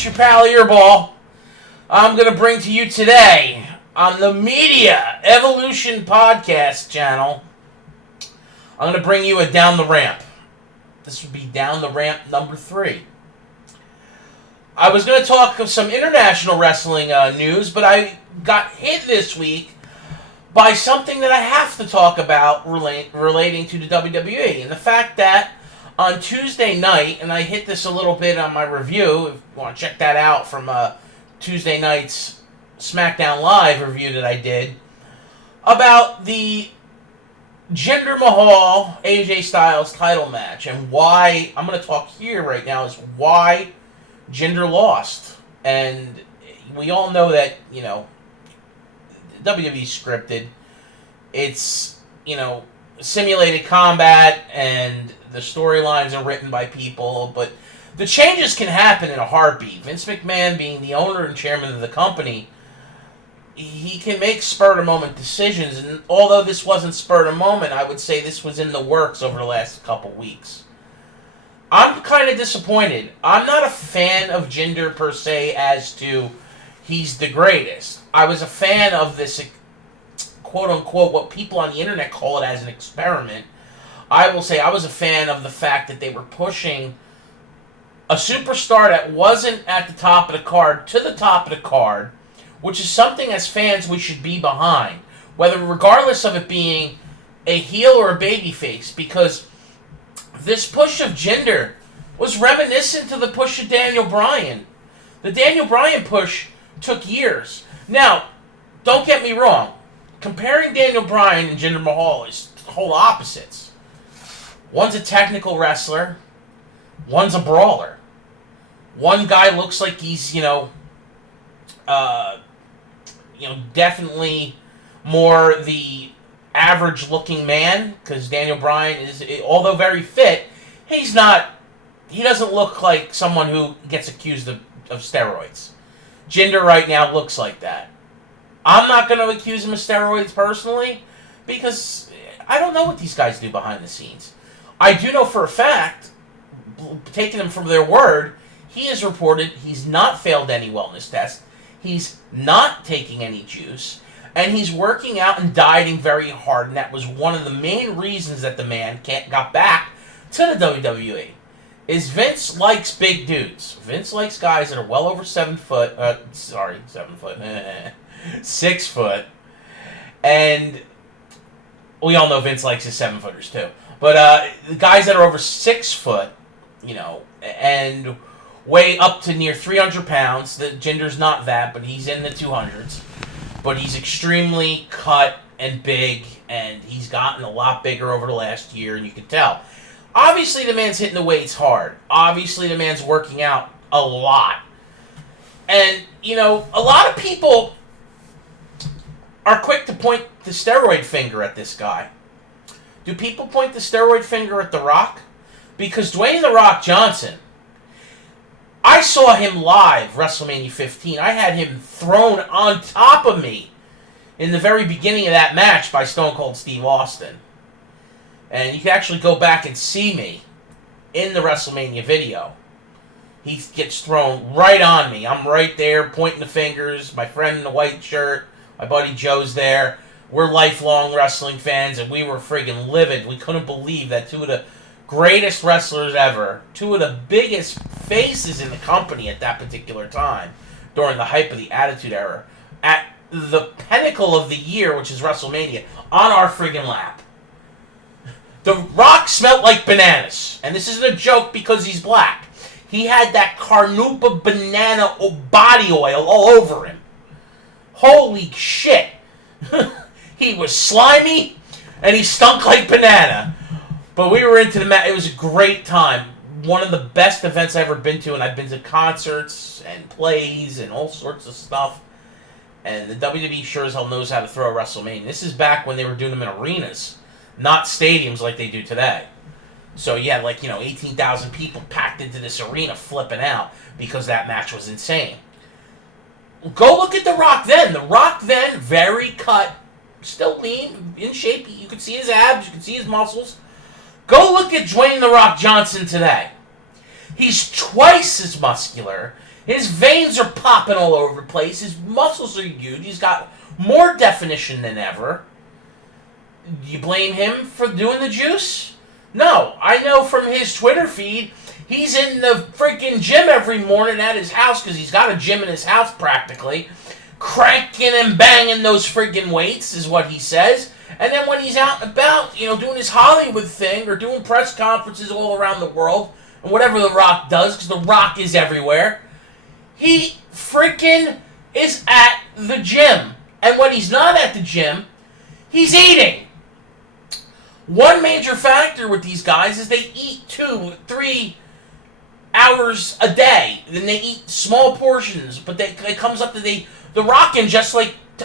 it's your pal Eirbal. I'm going to bring to you today on the Media Evolution Podcast channel, I'm going to bring you a Down the Ramp. This would be Down the Ramp number 3. I was going to talk of some international wrestling news, but I got hit this week by something that I have to talk about relating to the WWE, and the fact that on Tuesday night, and I hit this a little bit on my review, if you want to check that out from Tuesday night's SmackDown Live review that I did, about the Jinder Mahal AJ Styles title match, and why, I'm going to talk here right now, is why Jinder lost. And we all know that, you know, WWE scripted. It's, you know, simulated combat, and the storylines are written by people, but the changes can happen in a heartbeat. Vince McMahon, being the owner and chairman of the company, he can make spur-of-the-moment decisions, and although this wasn't spur-of-the-moment, I would say this was in the works over the last couple weeks. I'm kind of disappointed. I'm not a fan of Jinder per se as to he's the greatest. I was a fan of this quote-unquote, what people on the internet call it as an experiment. I will say I was a fan of the fact that they were pushing a superstar that wasn't at the top of the card to the top of the card, which is something as fans we should be behind, whether regardless of it being a heel or a babyface, because this push of Jinder was reminiscent to the push of Daniel Bryan. The Daniel Bryan push took years. Now, don't get me wrong. Comparing Daniel Bryan and Jinder Mahal is whole opposites. One's a technical wrestler. One's a brawler. One guy looks like he's, definitely more the average-looking man, because Daniel Bryan is, although very fit, he doesn't look like someone who gets accused of steroids. Jinder right now looks like that. I'm not going to accuse him of steroids personally, because I don't know what these guys do behind the scenes. I do know for a fact, taking them from their word, he has reported he's not failed any wellness test, he's not taking any juice, and he's working out and dieting very hard, and that was one of the main reasons that the man got back to the WWE. Is Vince likes big dudes. Vince likes guys that are well over 7 foot. 6 foot. And we all know Vince likes his 7-footers too. But the guys that are over 6 foot, and weigh up to near 300 pounds. Jinder's not that, but he's in the 200s. But he's extremely cut and big, and he's gotten a lot bigger over the last year, and you can tell. Obviously, the man's hitting the weights hard. Obviously, the man's working out a lot. And, a lot of people are quick to point the steroid finger at this guy. Do people point the steroid finger at The Rock? Because Dwayne The Rock Johnson, I saw him live WrestleMania 15. I had him thrown on top of me in the very beginning of that match by Stone Cold Steve Austin. And you can actually go back and see me in the WrestleMania video. He gets thrown right on me. I'm right there pointing the fingers. My friend in the white shirt, my buddy Joe's there. We're lifelong wrestling fans, and we were friggin' livid. We couldn't believe that two of the greatest wrestlers ever, two of the biggest faces in the company at that particular time, during the hype of the Attitude Era, at the pinnacle of the year, which is WrestleMania, on our friggin' lap. The Rock smelled like bananas, and this isn't a joke because he's black. He had that Carnauba banana body oil all over him. Holy shit. He was slimy, and he stunk like banana. But we were into the match. It was a great time. One of the best events I've ever been to, and I've been to concerts and plays and all sorts of stuff. And the WWE sure as hell knows how to throw a WrestleMania. This is back when they were doing them in arenas, not stadiums like they do today. So you had 18,000 people packed into this arena flipping out because that match was insane. Go look at The Rock then. The Rock then, very cut, still lean, in shape. You can see his abs, you can see his muscles. Go look at Dwayne The Rock Johnson today. He's twice as muscular. His veins are popping all over the place. His muscles are huge. He's got more definition than ever. Do you blame him for doing the juice? No. I know from his Twitter feed, he's in the freaking gym every morning at his house, because he's got a gym in his house practically, cranking and banging those freaking weights, is what he says. And then when he's out and about, doing his Hollywood thing, or doing press conferences all around the world, and whatever The Rock does, because The Rock is everywhere, he freaking is at the gym. And when he's not at the gym, he's eating. One major factor with these guys is they eat 2-3 hours a day. Then they eat small portions, but it comes up to The Rock ingests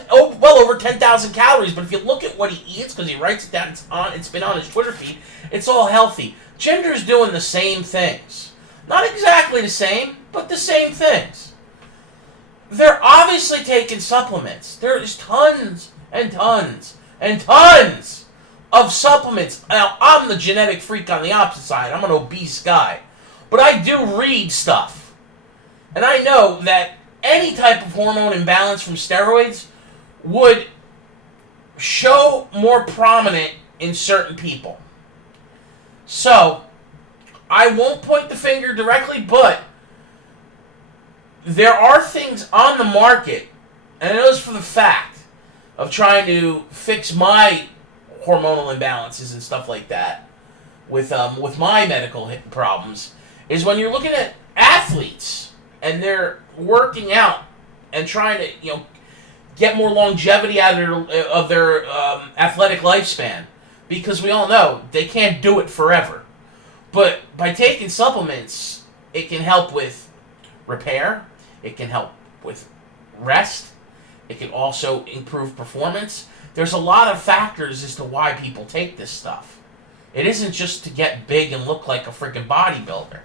well over 10,000 calories. But if you look at what he eats, because he writes it down, it's been on his Twitter feed, it's all healthy. Jinder's doing the same things. Not exactly the same, but the same things. They're obviously taking supplements. There's tons and tons and tons of supplements. Now, I'm the genetic freak on the opposite side. I'm an obese guy. But I do read stuff. And I know that any type of hormone imbalance from steroids would show more prominent in certain people. So, I won't point the finger directly, but there are things on the market, and I know this for the fact, of trying to fix my hormonal imbalances and stuff like that with my medical problems, is when you're looking at athletes and they're working out and trying to get more longevity out of their athletic lifespan, because we all know they can't do it forever. But by taking supplements, it can help with repair, it can help with rest, it can also improve performance. There's a lot of factors as to why people take this stuff. It isn't just to get big and look like a freaking bodybuilder.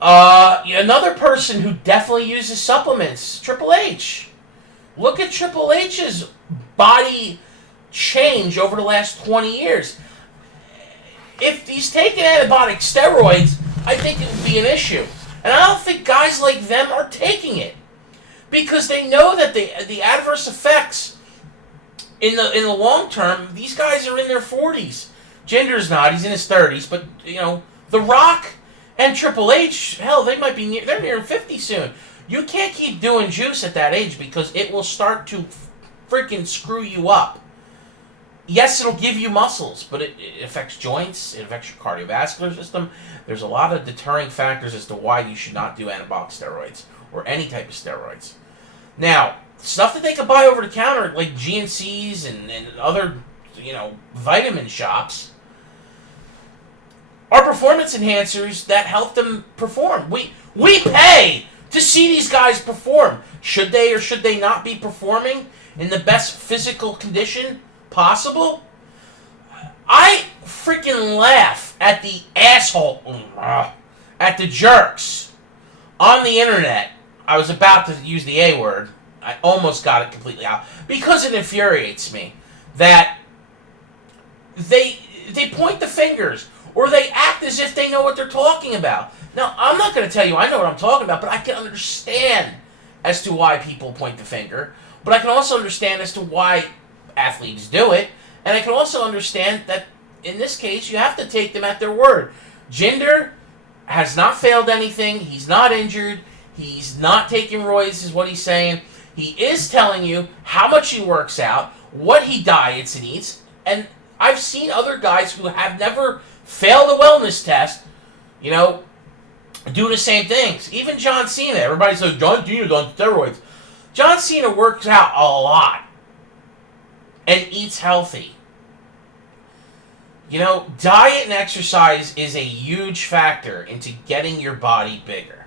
Another person who definitely uses supplements, Triple H. Look at Triple H's body change over the last 20 years. If he's taking antibiotic steroids, I think it would be an issue. And I don't think guys like them are taking it, because they know that the adverse effects in the long term. These guys are in their 40s. Jinder's not; he's in his 30s. But The Rock and Triple H, hell, they might be they're near 50 soon. You can't keep doing juice at that age, because it will start to freaking screw you up. Yes, it'll give you muscles, but it affects joints, it affects your cardiovascular system. There's a lot of deterring factors as to why you should not do anabolic steroids or any type of steroids. Now, stuff that they can buy over the counter, like GNCs and other, vitamin shops, are performance enhancers that help them perform. We pay to see these guys perform. Should they or should they not be performing in the best physical condition possible? I freaking laugh at the at the jerks on the internet. I was about to use the A word. I almost got it completely out, because it infuriates me that they point the fingers, or they act as if they know what they're talking about. Now, I'm not going to tell you I know what I'm talking about, but I can understand as to why people point the finger. But I can also understand as to why athletes do it. And I can also understand that in this case, you have to take them at their word. Jinder has not failed anything. He's not injured. He's not taking roids, is what he's saying. He is telling you how much he works out, what he diets and eats. And I've seen other guys who have never failed a wellness test, do the same things. Even John Cena. Everybody says, John Cena's on steroids. John Cena works out a lot and eats healthy. Diet and exercise is a huge factor into getting your body bigger,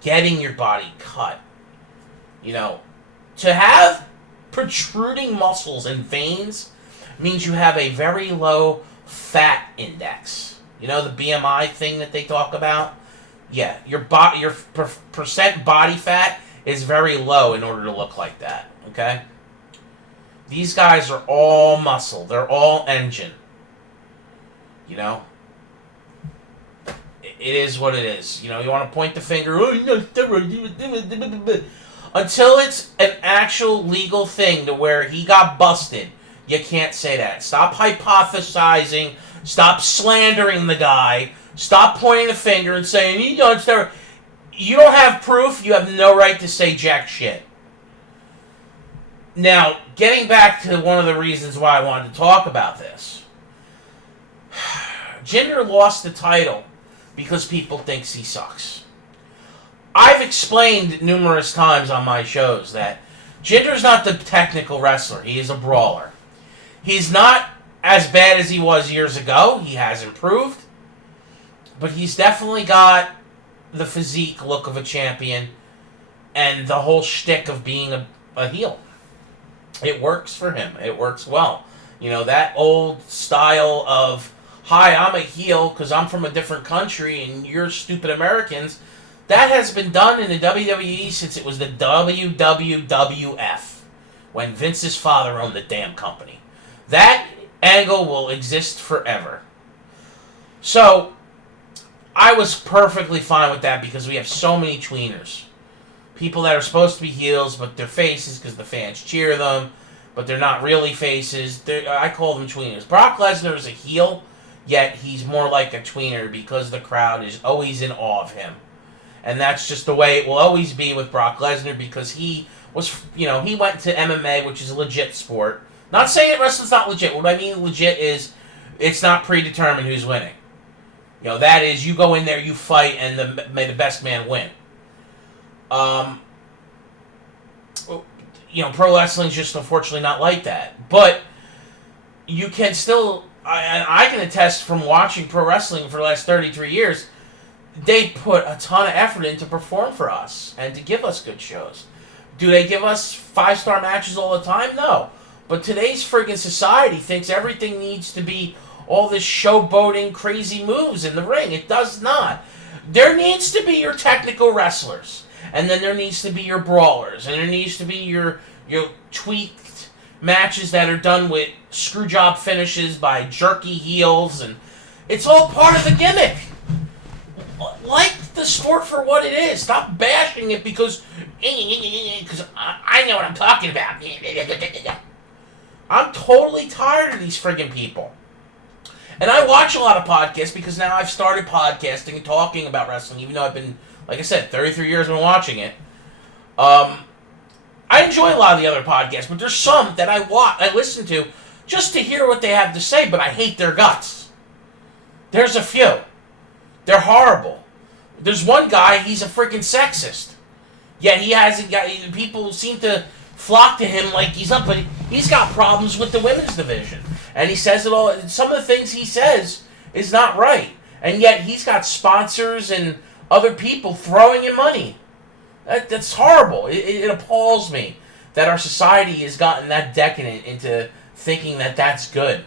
getting your body cut. To have protruding muscles and veins means you have a very low fat index. The BMI thing that they talk about? Yeah, your percent body fat is very low in order to look like that, okay? These guys are all muscle. They're all engine. it is what it is. You know, you want to point the finger, oh, you know, steroids, until it's an actual legal thing to where he got busted. You can't say that. Stop hypothesizing. Stop slandering the guy. Stop pointing the finger and saying, he done steroids. You don't have proof. You have no right to say jack shit. Now, getting back to one of the reasons why I wanted to talk about this. Jinder lost the title because people think he sucks. I've explained numerous times on my shows that Jinder's not the technical wrestler. He is a brawler. He's not as bad as he was years ago. He has improved. But he's definitely got the physique look of a champion and the whole shtick of being a heel. It works for him. It works well. You know, that old style of, hi, I'm a heel because I'm from a different country and you're stupid Americans, that has been done in the WWE since it was the WWF, when Vince's father owned the damn company. That angle will exist forever. So, I was perfectly fine with that because we have so many tweeners. People that are supposed to be heels, but they're faces because the fans cheer them, but they're not really faces. I call them tweeners. Brock Lesnar is a heel, yet he's more like a tweener because the crowd is always in awe of him. And that's just the way it will always be with Brock Lesnar because he was, you know, he went to MMA, which is a legit sport. Not saying that wrestling's not legit. What I mean legit is it's not predetermined who's winning. You know, that is, you go in there, you fight, and may the best man win. You know, pro wrestling's just unfortunately not like that. But you can still, I can attest from watching pro wrestling for the last 33 years, they put a ton of effort in to perform for us and to give us good shows. Do they give us 5-star matches all the time? No. But today's friggin' society thinks everything needs to be all this showboating, crazy moves in the ring. It does not. There needs to be your technical wrestlers. And then there needs to be your brawlers. And there needs to be your tweaked matches that are done with screwjob finishes by jerky heels. And it's all part of the gimmick. Like the sport for what it is. Stop bashing it because I know what I'm talking about. I'm totally tired of these friggin' people. And I watch a lot of podcasts because now I've started podcasting and talking about wrestling, even though I've been, like I said, 33 years been watching it. I enjoy a lot of the other podcasts, but there's some that I listen to just to hear what they have to say, but I hate their guts. There's a few. They're horrible. There's one guy, he's a freaking sexist. Yet he hasn't got, people seem to flock to him like he's up, but he's got problems with the women's division. And he says it all, some of the things he says is not right. And yet he's got sponsors and other people throwing him money. That's horrible. It appalls me that our society has gotten that decadent into thinking that that's good.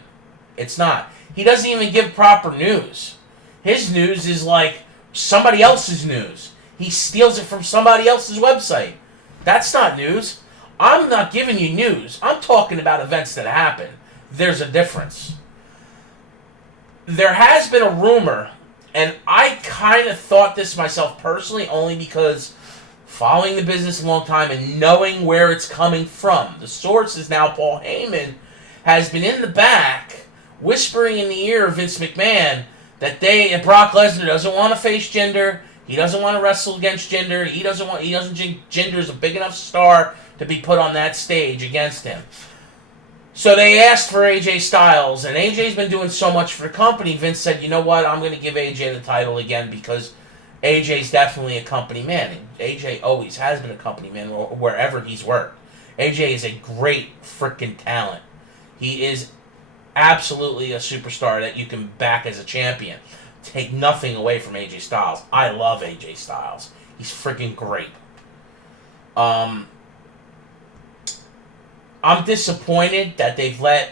It's not. He doesn't even give proper news. His news is like somebody else's news. He steals it from somebody else's website. That's not news. I'm not giving you news. I'm talking about events that happen. There's a difference. There has been a rumor, and I kind of thought this myself personally only because following the business a long time and knowing where it's coming from. The source is now Paul Heyman has been in the back whispering in the ear of Vince McMahon that Brock Lesnar doesn't want to face Jinder. He doesn't want to wrestle against Jinder. He doesn't think Jinder's a big enough star to be put on that stage against him. So they asked for AJ Styles, and AJ's been doing so much for the company. Vince said, you know what, I'm going to give AJ the title again because AJ's definitely a company man. And AJ always has been a company man wherever he's worked. AJ is a great freaking talent. He is absolutely a superstar that you can back as a champion. Take nothing away from AJ Styles. I love AJ Styles. He's freaking great. I'm disappointed that they've let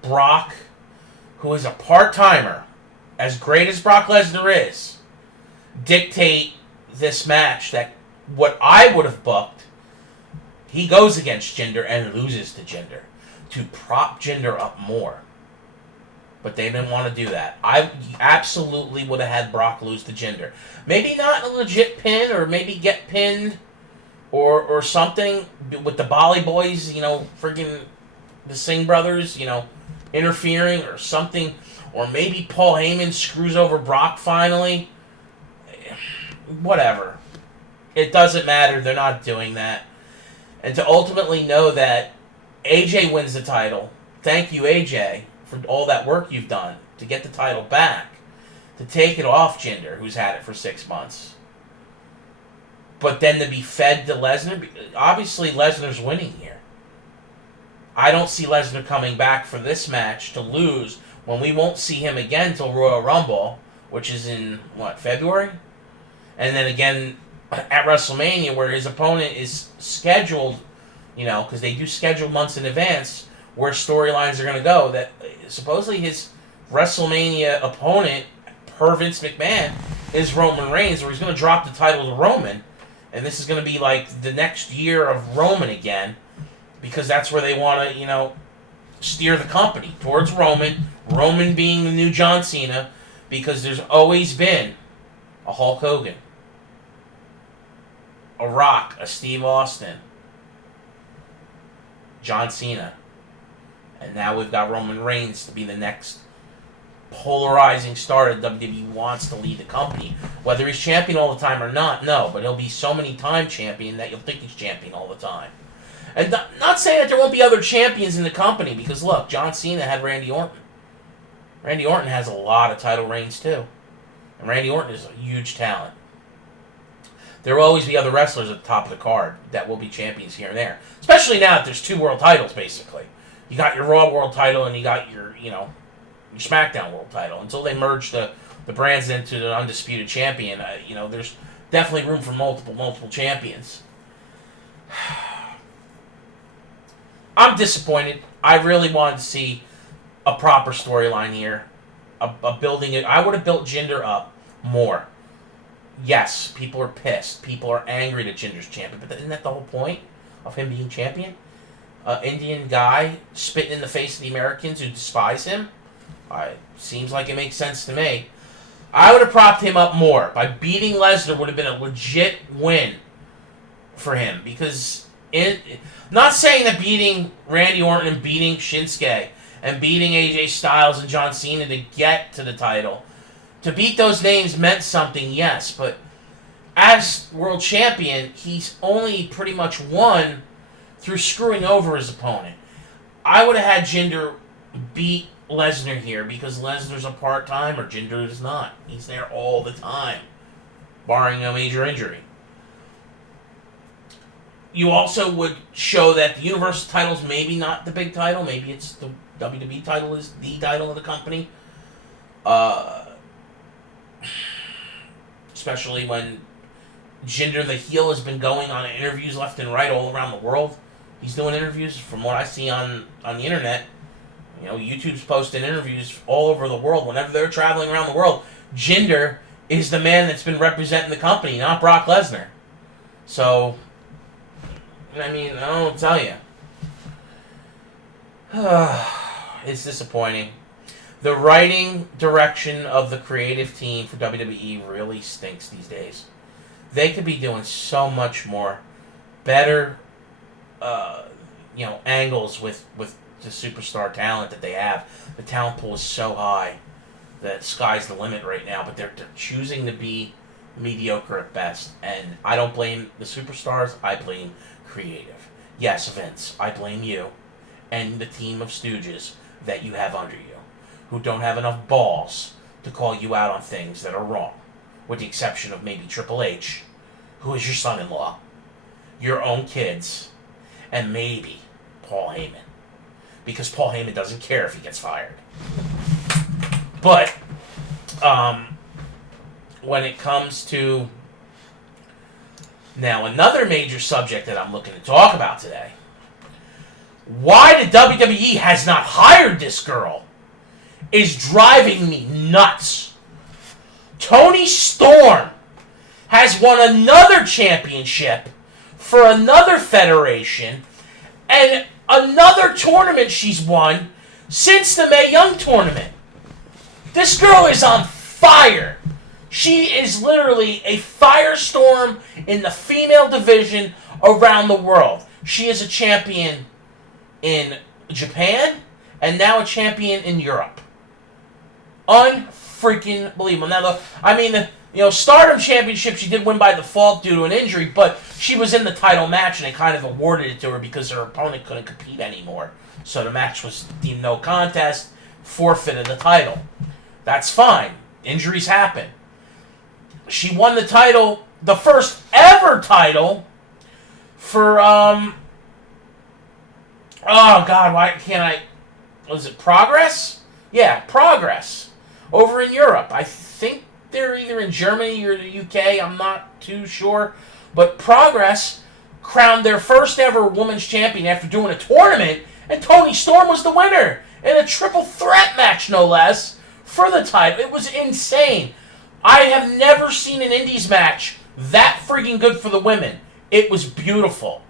Brock, who is a part-timer, as great as Brock Lesnar is, dictate this match that what I would have booked, he goes against Jinder and loses to Jinder to prop Jinder up more. But they didn't want to do that. I absolutely would have had Brock lose to Jinder. Maybe not a legit pin, or maybe get pinned, or something with the Bolly Boys, friggin' the Singh brothers, interfering or something. Or maybe Paul Heyman screws over Brock finally. Whatever. It doesn't matter. They're not doing that. And to ultimately know that AJ wins the title, thank you, AJ, for all that work you've done to get the title back, to take it off Jinder, who's had it for 6 months. But then to be fed to Lesnar, obviously Lesnar's winning here. I don't see Lesnar coming back for this match to lose when we won't see him again till Royal Rumble, which is in, February? And then again at WrestleMania, where his opponent is scheduled, because they do schedule months in advance where storylines are going to go, that supposedly his WrestleMania opponent, per Vince McMahon, is Roman Reigns, where he's going to drop the title to Roman, and this is going to be like the next year of Roman again, because that's where they want to, steer the company towards Roman being the new John Cena, because there's always been a Hulk Hogan, a Rock, a Steve Austin, John Cena. And now we've got Roman Reigns to be the next polarizing star that WWE wants to lead the company. Whether he's champion all the time or not, no. But he'll be so many time champion that you'll think he's champion all the time. And not saying that there won't be other champions in the company, because look, John Cena had Randy Orton. Randy Orton has a lot of title reigns too. And Randy Orton is a huge talent. There will always be other wrestlers at the top of the card that will be champions here and there. Especially now that there's 2 world titles, basically. You got your Raw world title and you got your, your SmackDown world title. Until they merge the brands into the undisputed champion, there's definitely room for multiple champions. I'm disappointed. I really wanted to see a proper storyline here. A building it. I would have built Jinder up more. Yes, people are pissed. People are angry that Jinder's champion. But isn't that the whole point of him being champion? Indian guy spitting in the face of the Americans who despise him? Seems like it makes sense to me. I would have propped him up more. By beating Lesnar would have been a legit win for him. Because, not saying that beating Randy Orton and beating Shinsuke and beating AJ Styles and John Cena to get to the title, to beat those names meant something, yes. But as world champion, he's only pretty much won through screwing over his opponent. I would have had Jinder beat Lesnar here, because Lesnar's a part-timer. Jinder is not. He's there all the time, barring a major injury. You also would show that the Universal title's maybe not the big title. Maybe it's the WWE title is the title of the company. Especially when Jinder, the heel, has been going on interviews left and right all around the world. He's doing interviews, from what I see on the internet. YouTube's posting interviews all over the world. Whenever they're traveling around the world, Jinder is the man that's been representing the company, not Brock Lesnar. So, I don't tell you. It's disappointing. The writing direction of the creative team for WWE really stinks these days. They could be doing so much more better angles with the superstar talent that they have. The talent pool is so high that sky's the limit right now, but they're choosing to be mediocre at best. And I don't blame the superstars, I blame creative. Yes, Vince, I blame you and the team of stooges that you have under you, who don't have enough balls to call you out on things that are wrong, with the exception of maybe Triple H, who is your son-in-law, your own kids, and maybe Paul Heyman. Because Paul Heyman doesn't care if he gets fired. But, when it comes to... Now, another major subject that I'm looking to talk about today. Why the WWE has not hired this girl is driving me nuts. Toni Storm has won another championship for another federation, and another tournament she's won since the Mae Young tournament. This girl is on fire. She is literally a firestorm in the female division around the world. She is a champion in Japan and now a champion in Europe. Unfreaking believable. Now, Stardom Championship she did win by default due to an injury, but she was in the title match and they kind of awarded it to her because her opponent couldn't compete anymore. So the match was deemed no contest, forfeited the title. That's fine. Injuries happen. She won the title, the first ever title for, why can't I, was it Progress? Yeah, Progress. Over in Europe. I think they're either in Germany or the UK, I'm not too sure. But Progress crowned their first ever women's champion after doing a tournament, and Toni Storm was the winner in a triple threat match, no less, for the title. It was insane. I have never seen an Indies match that freaking good for the women. It was beautiful.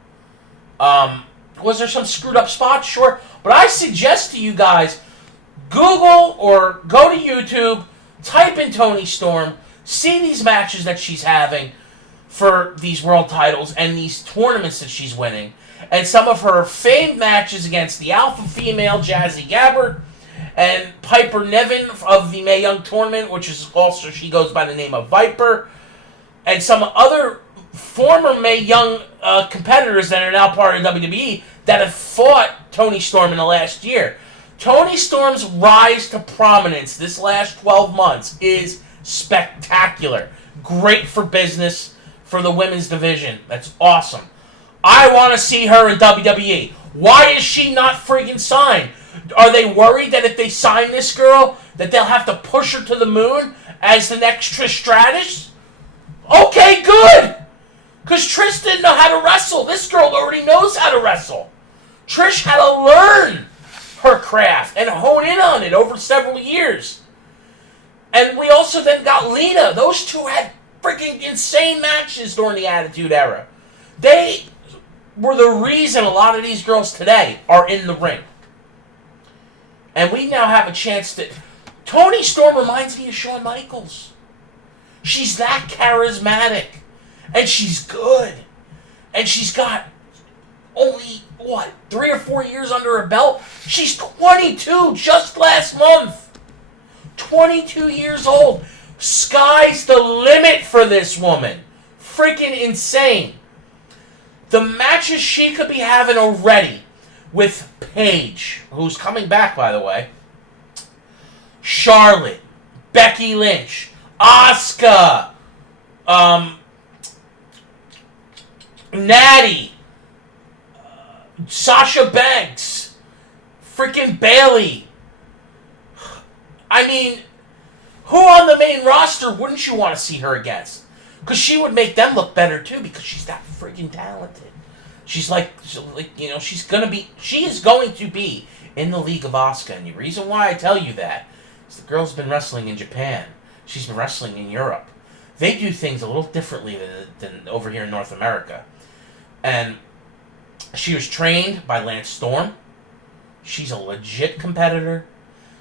Was there some screwed up spots? Sure. But I suggest to you guys, Google or go to YouTube, type in Toni Storm, see these matches that she's having for these world titles and these tournaments that she's winning, and some of her famed matches against the alpha female Jazzy Gabbard and Piper Niven of the Mae Young tournament, which is also, she goes by the name of Viper, and some other former Mae Young competitors that are now part of WWE that have fought Toni Storm in the last year. Toni Storm's rise to prominence this last 12 months is spectacular. Great for business for the women's division. That's awesome. I want to see her in WWE. Why is she not freaking signed? Are they worried that if they sign this girl, that they'll have to push her to the moon as the next Trish Stratus? Okay, good! Because Trish didn't know how to wrestle. This girl already knows how to wrestle. Trish had to learn her craft and hone in on it over several years. And we also then got Lita. Those two had freaking insane matches during the Attitude Era. They were the reason a lot of these girls today are in the ring. And we now have a chance to... Toni Storm reminds me of Shawn Michaels. She's that charismatic. And she's good. And she's got only, 3 or 4 years under her belt? She's 22 just last month. 22 years old. Sky's the limit for this woman. Freaking insane. The matches she could be having already with Paige, who's coming back, by the way, Charlotte, Becky Lynch, Asuka, Natty, Sasha Banks, freaking Bayley. I mean, who on the main roster wouldn't you want to see her against? Because she would make them look better too, because she's that freaking talented. She is going to be in the League of Asuka. And the reason why I tell you that is the girl's been wrestling in Japan. She's been wrestling in Europe. They do things a little differently than over here in North America. And she was trained by Lance Storm. She's a legit competitor.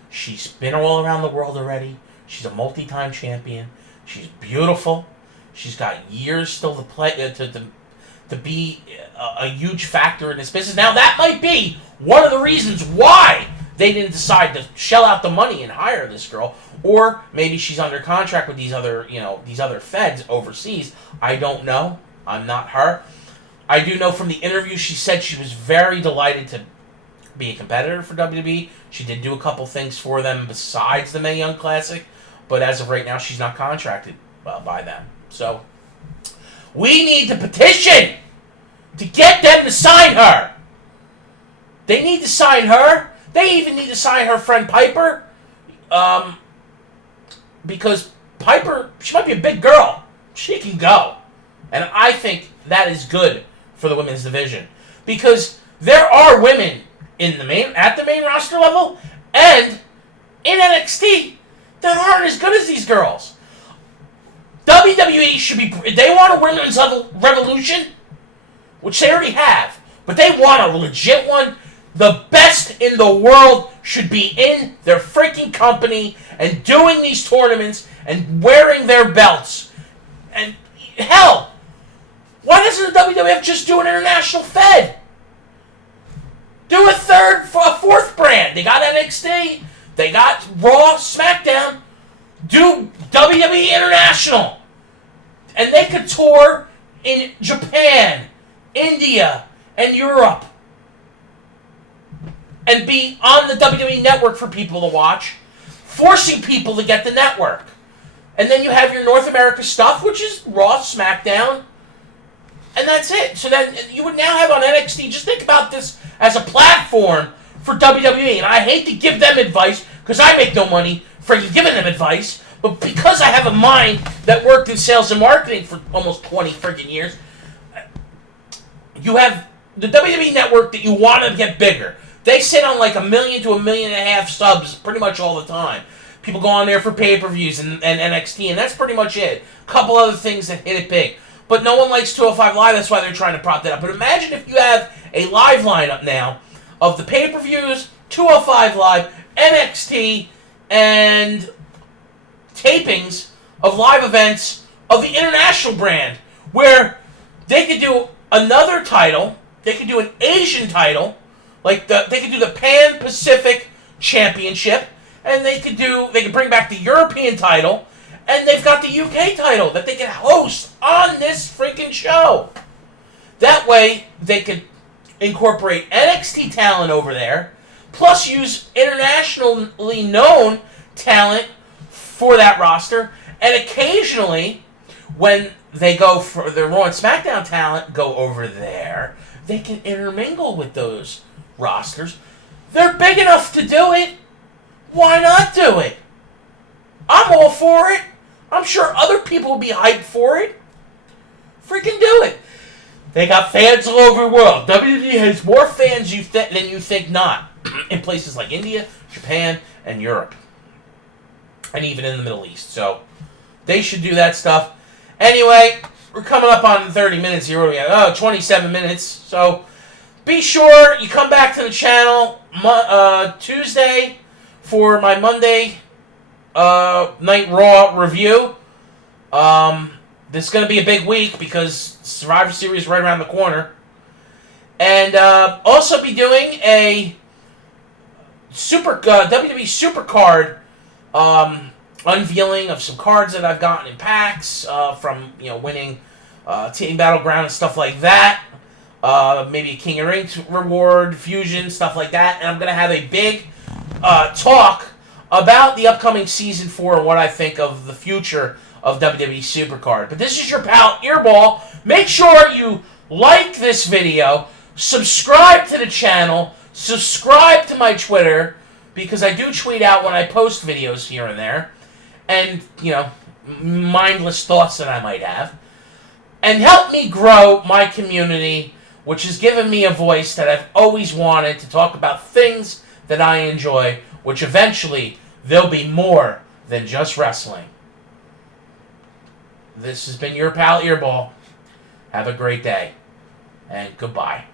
She's been all around the world already. She's a multi-time champion. She's beautiful. She's got years still to play to be a huge factor in this business. Now, that might be one of the reasons why they didn't decide to shell out the money and hire this girl. Or maybe she's under contract with these other feds overseas. I don't know. I'm not her. I do know from the interview she said she was very delighted to be a competitor for WWE. She did do a couple things for them besides the Mae Young Classic, but as of right now, she's not contracted by them. So, we need to petition to get them to sign her. They need to sign her. They even need to sign her friend Piper, because Piper, she might be a big girl. She can go. And I think that is good for the women's division, because there are women at the main roster level and in NXT that aren't as good as these girls. WWE should be... If they want a women's revolution, which they already have, but they want a legit one, the best in the world should be in their freaking company and doing these tournaments and wearing their belts. And hell, why doesn't the WWF just do an international fed? Do a fourth brand. They got NXT, they got Raw, SmackDown. Do WWE International. And they could tour in Japan, India, and Europe. And be on the WWE Network for people to watch, forcing people to get the network. And then you have your North America stuff, which is Raw, SmackDown, and that's it. So then you would now have on NXT, just think about this as a platform for WWE. And I hate to give them advice, because I make no money for giving them advice, but because I have a mind that worked in sales and marketing for almost 20 freaking years, you have the WWE Network that you want to get bigger. They sit on like 1 million to 1.5 million subs pretty much all the time. People go on there for pay-per-views and NXT, and that's pretty much it. A couple other things that hit it big. But no one likes 205 Live, that's why they're trying to prop that up. But imagine if you have a live lineup now of the pay-per-views, 205 Live, NXT, and tapings of live events of the international brand, where they could do another title, they could do an Asian title, like they could do the Pan-Pacific Championship, and they could bring back the European title, and they've got the UK title that they can host on this freaking show. That way, they could incorporate NXT talent over there, plus use internationally known talent for that roster, and occasionally, when they go for the Raw and SmackDown talent go over there, they can intermingle with those rosters. They're big enough to do it. Why not do it? I'm all for it. I'm sure other people will be hyped for it. Freaking do it. They got fans all over the world. WWE has more fans than you think not. In places like India, Japan, and Europe. And even in the Middle East. So, they should do that stuff. Anyway, we're coming up on 30 minutes here. What do we have? 27 minutes. So, be sure you come back to the channel Tuesday for my Monday Night Raw review. This is going to be a big week because Survivor Series is right around the corner. And also be doing a WWE Supercard unveiling of some cards that I've gotten in packs from winning Team Battleground and stuff like that. Maybe a King of Rings reward, Fusion, stuff like that. And I'm going to have a big talk about the upcoming Season 4 and what I think of the future of WWE Supercard. But this is your pal, Eirbal. Make sure you like this video, subscribe to the channel, subscribe to my Twitter, because I do tweet out when I post videos here and there, and, mindless thoughts that I might have. And help me grow my community, which has given me a voice that I've always wanted to talk about things that I enjoy, which eventually there'll be more than just wrestling. This has been your pal Eirbal. Have a great day, and goodbye.